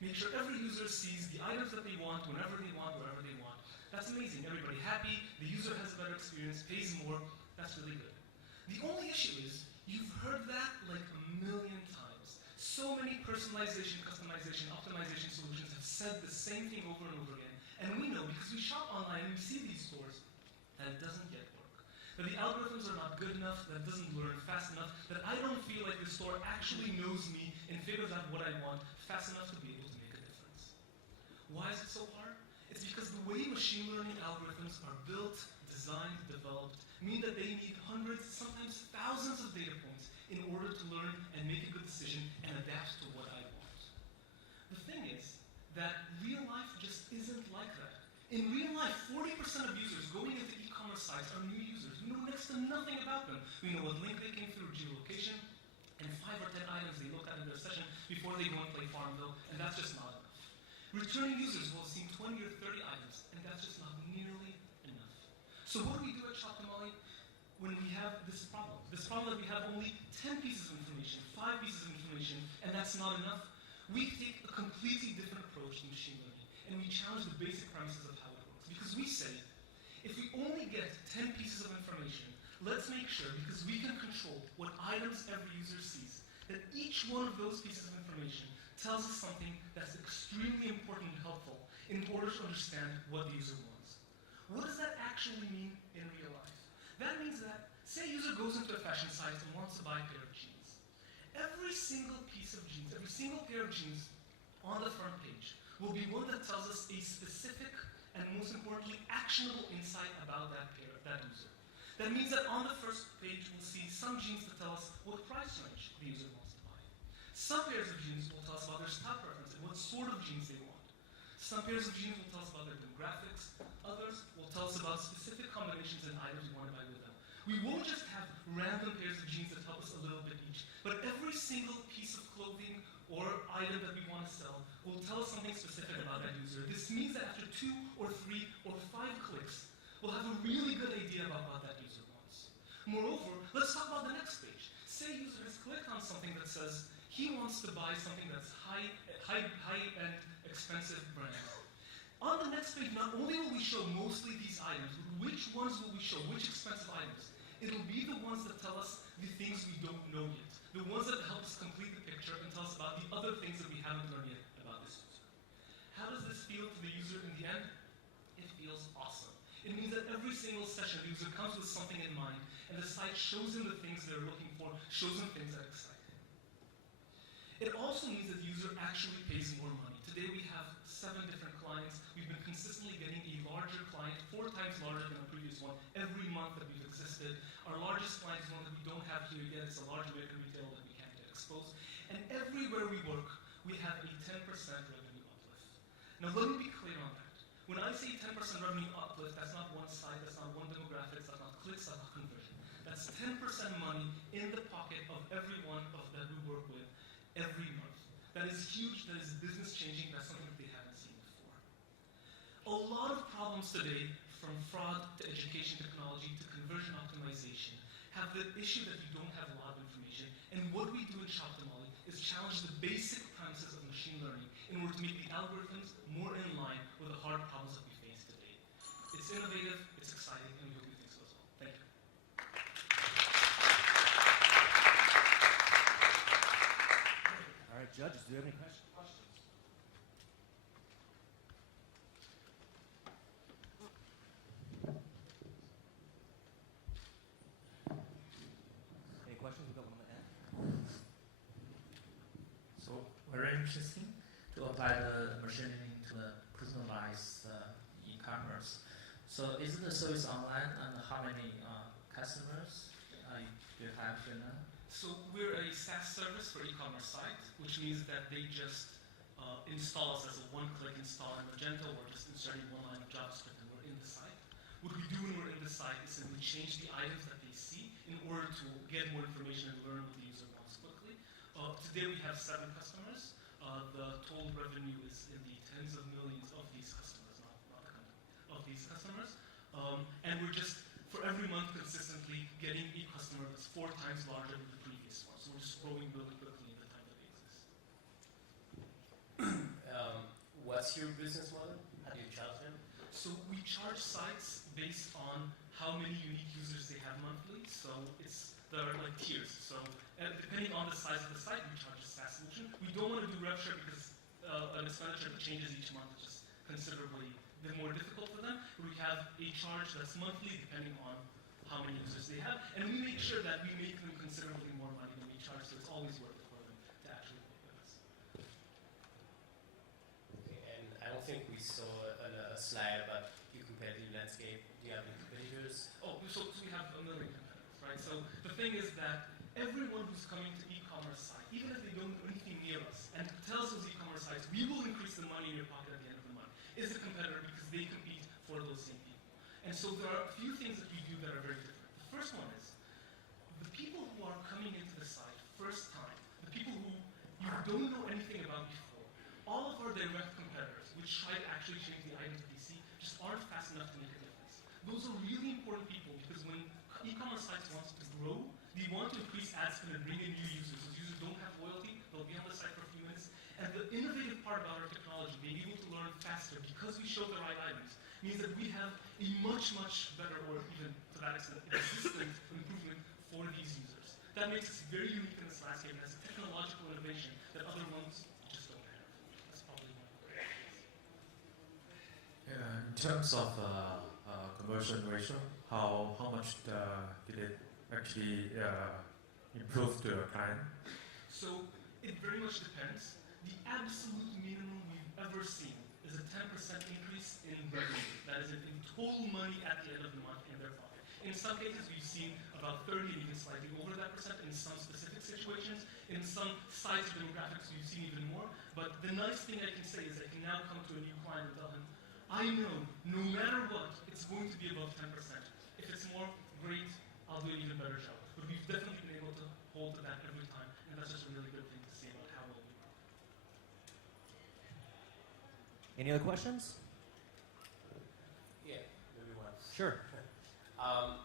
Make sure every user sees the items that they want, whenever they want, wherever they want. That's amazing. Everybody happy, the user has a better experience, pays more. That's really good. The only issue is, you've heard that like a million times. So many personalization, customization, optimization solutions have said the same thing over and over again. And we know, because we shop online and we see these stores, that it doesn't yet work. That the algorithms are not good enough, that it doesn't learn fast enough, that I don't feel like the store actually knows me and figures out what I want fast enough to be able to make a difference. Why is it so hard? It's because the way machine learning algorithms are built, designed, developed, mean that they need hundreds, sometimes thousands of data points in order to learn and make a good decision and adapt to what I want. The thing is that real life just isn't like that. In real life, 40% of users going into e-commerce sites are new users. We know next to nothing about them. We know what link they came through, geolocation, and 5 or 10 items they looked at in their session before they go and play Farmville, and that's just not enough. Returning users will have seen 20 or 30 items, and that's just not nearly enough. So what do we do at Shoptimily when we have this problem? This problem that we have only 10 pieces of information, 5 pieces of information, and that's not enough. We take a completely different approach to machine learning, and we challenge the basic premises of how it works. Because we say, if we only get 10 pieces of information, let's make sure, because we can control what items every user sees, that each one of those pieces of information tells us something that's extremely important and helpful in order to understand what the user wants. What does that actually mean in real life? That means that, say a user goes into a fashion site and wants to buy a pair of jeans. Every single piece of jeans, every single pair of jeans on the front page will be one that tells us a specific and, most importantly, actionable insight about that user. That means that on the first page we'll see some jeans that tell us what price range the user wants to buy. Some pairs of jeans will tell us about their style preference and what sort of jeans they want. Some pairs of jeans will tell us about their demographics. Others will tell us about specific combinations and items we want to buy with them. We won't just have random pairs of jeans that help us a little bit each, but every single piece of clothing or item that we want to sell will tell us something specific about that user. This means that after 2 or 3 or 5 clicks, we'll have a really good idea about what that user wants. Moreover, let's talk about the next page. Say a user has clicked on something that says he wants to buy something that's high-end, expensive brand. On the next page, not only will we show mostly these items, but which ones will we show, which expensive items? It'll be the ones that tell us the things we don't know yet, the ones that help us complete the picture and tell us about the other things that we haven't learned yet about this user. How does this feel to the user in the end? It feels awesome. It means that every single session, the user comes with something in mind, and the site shows them the things they're looking for, shows them things that excite them. It also means that the user actually pays more money. Today we have 7 different clients. We've been consistently getting a larger client, 4 times larger than our previous one, every month that we've existed. Our largest client is one that we don't have here yet. It's a large American retailer that we can't get exposed. And everywhere we work, we have a 10% revenue uplift. Now let me be clear on that. When I say 10% revenue uplift, that's not one site, that's not one demographic, that's not clicks, that's not conversion. That's 10% money in the pocket of everyone that we work with every month. That is huge, that is business changing, that's something that they haven't seen before. A lot of problems today, from fraud to education technology to conversion optimization, have the issue that you don't have a lot of information. And what we do in Shoptimily is challenge the basic premises of machine learning in order to make the algorithms more in line with the hard problems that we face today. It's innovative, it's exciting, and we hope you think so as well. Thank you. All right, judges, do you have any questions? Any questions? We've got one on the end. So very interesting to apply the machine learning to the personalized e-commerce. So is the service online, and how many customers do you have here now? So we're a SaaS service for e-commerce site, which means that they just install us as a one-click install in Magento, or just inserting one line of JavaScript and we're in the site. What we do when we're in the site is simply change the items that they see in order to get more information and learn what the user wants quickly. Today we have 7 customers. The total revenue is in the tens of millions of these customers, not the company, of these customers. And we're just, for every month, consistently getting a customer that's 4 times larger than the previous one. So we're just growing really quickly in the time that we exist. what's your business model? How do you charge them? So we charge sites based on how many unique users they have monthly. So there are like tiers. So depending on the size of the site, we charge a SaaS solution. We don't want to do rev share because an expenditure that changes each month is just considerably more difficult for them. We have a charge that's monthly depending on how many users they have, and we make sure that we make them considerably more money than we charge, so it's always worth it for them to actually work with us. Okay, and I don't think we saw a slide about your competitive landscape. Do you have any competitors? Oh, so we have a million competitors, right? So the thing is that everyone who's coming to e-commerce site, even if they don't do anything near us, and tells those e-commerce sites, we will increase the money in your pocket at the end of the month, is a competitor because they compete for those same people. And so there are a few things that we do that are very different. The first one is, the people who are coming into the site first time, the people who you don't know anything about before, all of our direct competitors, which try to actually change the items that they see, just aren't fast enough to make a difference. Those are really important people because when e-commerce sites want to grow, they want to increase ad spend and bring in new users. Those users don't have loyalty, they'll be on the site for a few minutes. And the innovative part about our technology, being able to learn faster because we show the right items, means that we have a much, much better, or even to that extent, consistent improvement for these users. That makes us very unique in this landscape and has a technological innovation that other ones just don't have. That's probably one of the things. Yeah, in terms of conversion ratio, how much did it actually improve to the client? So it very much depends. The absolute minimum we've ever seen is a 10% increase in revenue. That is in total money at the end of the month in their pocket. In some cases, we've seen about 30 and even slightly over that percent in some specific situations. In some size demographics, we've seen even more. But the nice thing I can say is I can now come to a new client and tell him, I know, no matter what, it's going to be above 10%. If it's more, great, I'll do an even better job. But we've definitely been able to hold to that every time, and that's just a really good thing to say about how well we work. Any other questions? Yeah, maybe one. Sure.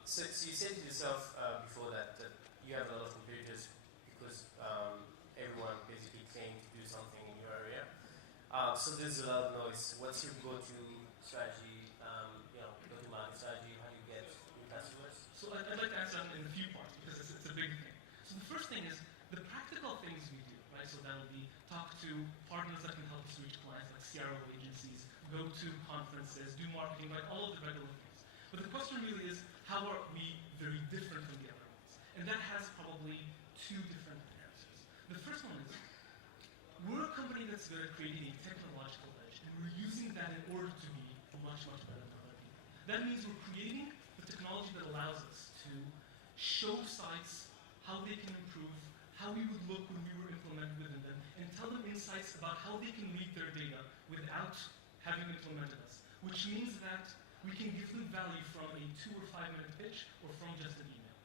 So you said to yourself before that you have a lot of competitors because everyone basically claims to do something in your area. So there's a lot of noise. What's your go-to strategy, go-to-market strategy? How do you get new customers? So I'd like to answer that in a few parts because it's a big thing. So the first thing is the practical things we do, right? So that'll be talk to partners that can help us reach clients like CRO agencies, go to conferences, do marketing, like all of the regular things. But the question really is, how are we very different from the other ones? And that has probably two different answers. The first one is, we're a company that's good at creating a technological edge, and we're using that in order to be much, much better than other people. That means we're creating the technology that allows us to show sites how they can improve, how we would look when we were implemented within them, and tell them insights about how they can read their data without having implemented us, which means that we can give them value from a 2 or 5 minute pitch or from just an email.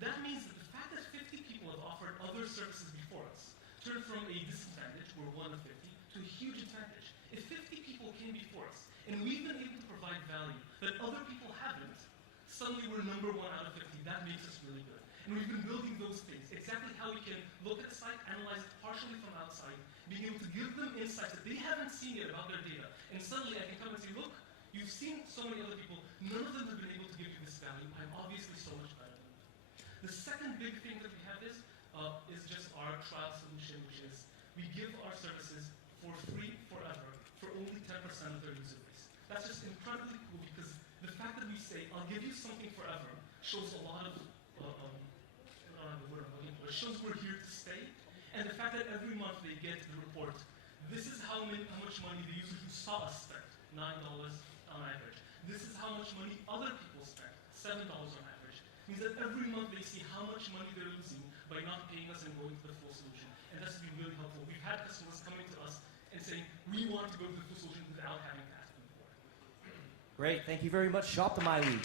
That means that the fact that 50 people have offered other services before us turned from a disadvantage, we're 1 of 50, to a huge advantage. If 50 people came before us and we've been able to provide value that other people haven't, suddenly we're number 1 out of 50. That makes us really good. And we've been building those things, exactly how we can look at the site, analyze it partially from outside, being able to give them insights that they haven't seen yet about their data. And suddenly I can come and say, look, you've seen so many other people, none of them have been able to give you this value. I'm obviously so much better than them. The second big thing that we have is just our trial solution, which is we give our services for free forever for only 10% of their user base. That's just incredibly cool because the fact that we say, I'll give you something forever, shows a lot of, it shows we're here to stay. And the fact that every month they get the report, this is how much money the user who saw us spent, $9 on average. This is how much money other people spent, $7 on average. It means that every month they see how much money they're losing by not paying us and going to the full solution. And that's been really helpful. We've had customers coming to us and saying, we want to go to the full solution without having to ask them for it. Great. Thank you very much, Shoptimily.